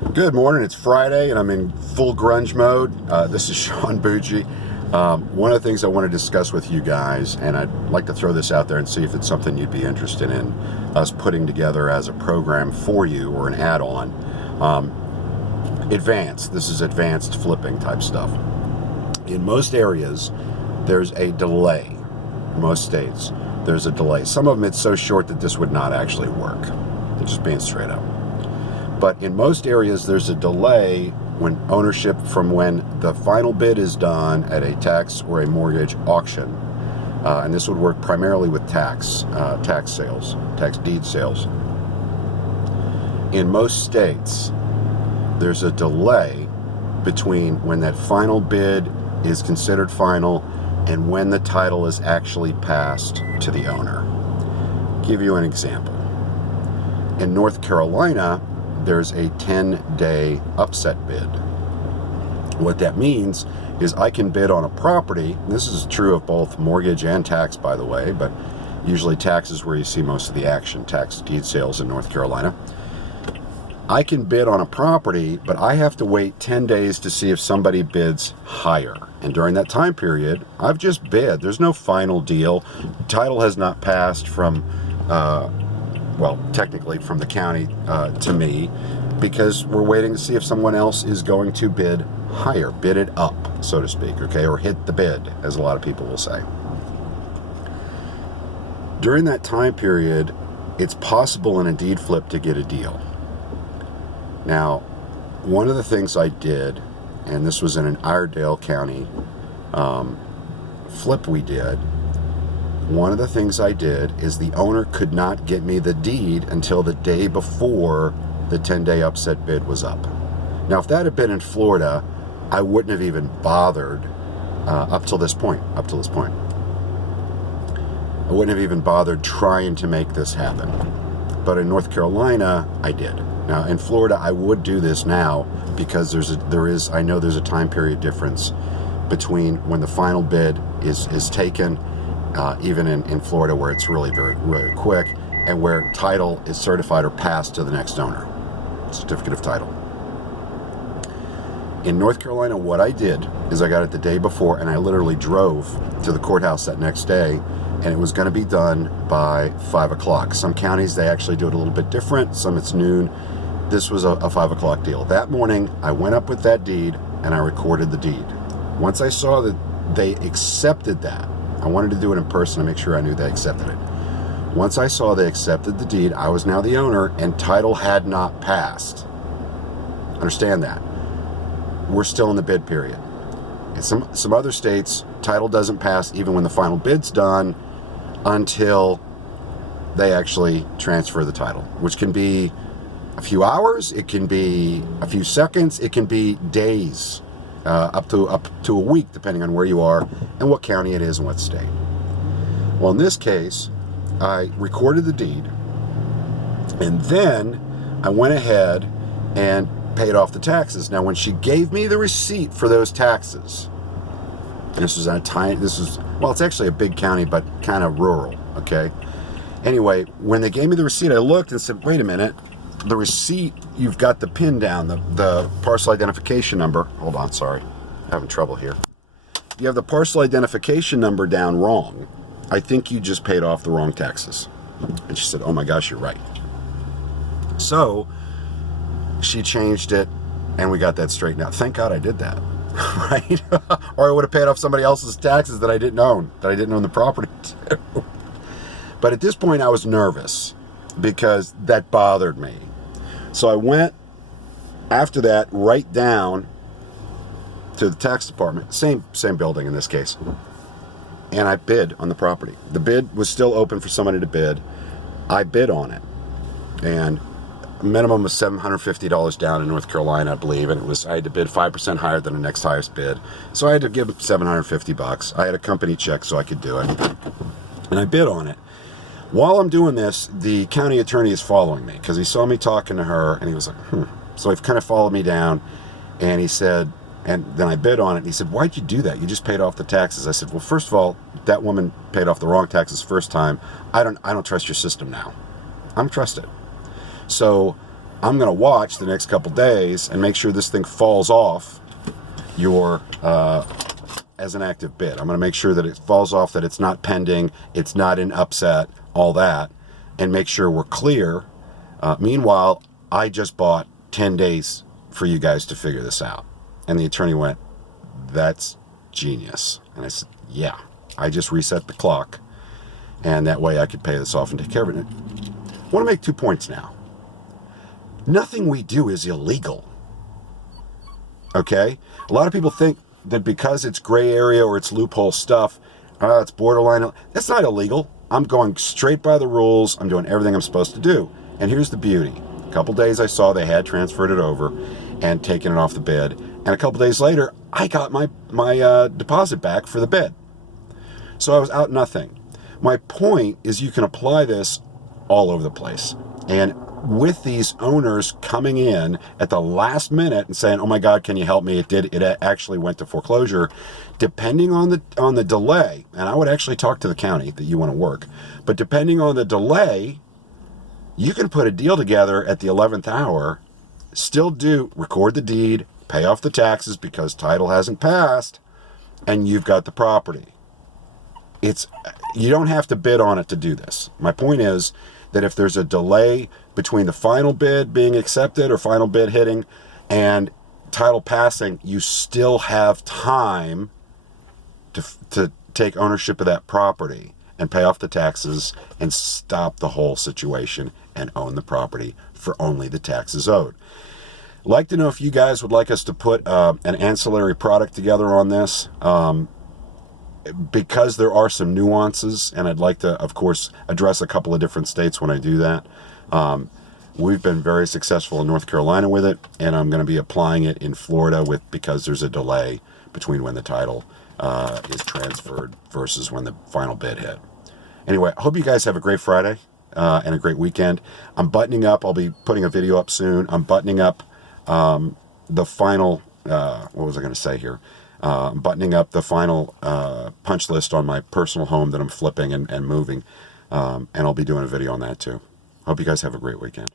Good morning. It's Friday and I'm in full grunge mode. This is Sean Bucci. One of the things I want to discuss with you guys, and I'd like to throw this out there and see if it's something you'd be interested in us putting together as a program for you or an add-on. Advanced. This is advanced flipping type stuff. In most areas, there's a delay. In most states, there's a delay. Some of them it's so short that this would not actually work. I'm just being straight up. But in most areas, there's a delay when ownership from when the final bid is done at a tax or a mortgage auction. And this would work primarily with tax sales, tax deed sales. In most states, there's a delay between when that final bid is considered final and when the title is actually passed to the owner. I'll give you an example. In North Carolina, there's a 10-day upset bid. What that means is I can bid on a property. This is true of both mortgage and tax, by the way, but usually tax is where you see most of the action, tax deed sales in North Carolina. I can bid on a property, but I have to wait 10 days to see if somebody bids higher. And during that time period, I've just bid. There's no final deal. Title has not passed from well, technically from the county to me, because we're waiting to see if someone else is going to bid higher, bid it up, so to speak, okay, or hit the bid, as a lot of people will say. During that time period, it's possible in a deed flip to get a deal. Now, one of the things I did, and this was in an Iredell County flip we did, one of the things I did is the owner could not get me the deed until the day before the 10-day upset bid was up. Now, if that had been in Florida, I wouldn't have even bothered up till this point. I wouldn't have even bothered trying to make this happen. But in North Carolina, I did. Now, in Florida, I would do this now because I know there's a time period difference between when the final bid is taken, even in Florida, where it's really very quick, and where title is certified or passed to the next owner, certificate of title. In North Carolina, what I did is I got it the day before, and I literally drove to the courthouse that next day, and it was going to be done by 5 o'clock. Some counties, they actually do it a little bit different. Some it's noon. This was a 5 o'clock deal. That morning, I went up with that deed, and I recorded the deed. Once I saw that they accepted that, I wanted to do it in person to make sure I knew they accepted it. Once I saw they accepted the deed, I was now the owner, and title had not passed. Understand that. We're still in the bid period. In some other states, title doesn't pass even when the final bid's done until they actually transfer the title, which can be a few hours, it can be a few seconds, it can be days. Up to a week, depending on where you are and what county it is and what state. Well, in this case, I recorded the deed, and then I went ahead and paid off the taxes. Now, when she gave me the receipt for those taxes, and it's actually a big county, but kind of rural, okay? Anyway, when they gave me the receipt, I looked and said, wait a minute, the receipt, you've got the PIN down, the parcel identification number. Hold on, sorry. I'm having trouble here. You have the parcel identification number down wrong. I think you just paid off the wrong taxes. And she said, oh my gosh, you're right. So she changed it, and we got that straightened out. Thank God I did that, right? Or I would have paid off somebody else's taxes that I didn't own the property to. But at this point, I was nervous because that bothered me. So I went, after that, right down to the tax department, same building in this case, and I bid on the property. The bid was still open for somebody to bid. I bid on it, and a minimum of $750 down in North Carolina, I believe, and I had to bid 5% higher than the next highest bid. So I had to give $750. I had a company check so I could do it, and I bid on it. While I'm doing this, the county attorney is following me because he saw me talking to her, and he was like, So he kind of followed me down, and he said, and then I bid on it, and he said, why'd you do that? You just paid off the taxes. I said, well, first of all, that woman paid off the wrong taxes first time. I don't trust your system now. I don't trust it. So I'm going to watch the next couple days and make sure this thing falls off your as an active bid. I'm going to make sure that it falls off, that it's not pending, it's not in upset, all that, and make sure we're clear. Meanwhile, I just bought 10 days for you guys to figure this out. And the attorney went, that's genius. And I said, yeah, I just reset the clock, and that way I could pay this off and take care of it. I want to make 2 points now. Nothing we do is illegal. Okay? A lot of people think that because it's gray area or it's loophole stuff, it's borderline. That's not illegal. I'm going straight by the rules. I'm doing everything I'm supposed to do. And here's the beauty. A couple days I saw they had transferred it over and taken it off the bid. And a couple days later, I got my deposit back for the bid. So I was out nothing. My point is you can apply this all over the place. And with these owners coming in at the last minute and saying, oh my God, can you help me? It actually went to foreclosure. Depending on the delay, and I would actually talk to the county that you want to work, but depending on the delay, you can put a deal together at the 11th hour, still record the deed, pay off the taxes because title hasn't passed, and you've got the property. You don't have to bid on it to do this. My point is that if there's a delay between the final bid being accepted or final bid hitting and title passing, you still have time to take ownership of that property and pay off the taxes and stop the whole situation and own the property for only the taxes owed. I'd like to know if you guys would like us to put an ancillary product together on this. Because there are some nuances, and I'd like to, of course, address a couple of different states when I do that. We've been very successful in North Carolina with it, and I'm going to be applying it in Florida because there's a delay between when the title is transferred versus when the final bid hit. Anyway, I hope you guys have a great Friday and a great weekend. I'm buttoning up. I'll be putting a video up soon. I'm buttoning up the final, what was I going to say here? Buttoning up the final punch list on my personal home that I'm flipping and moving. And I'll be doing a video on that too. Hope you guys have a great weekend.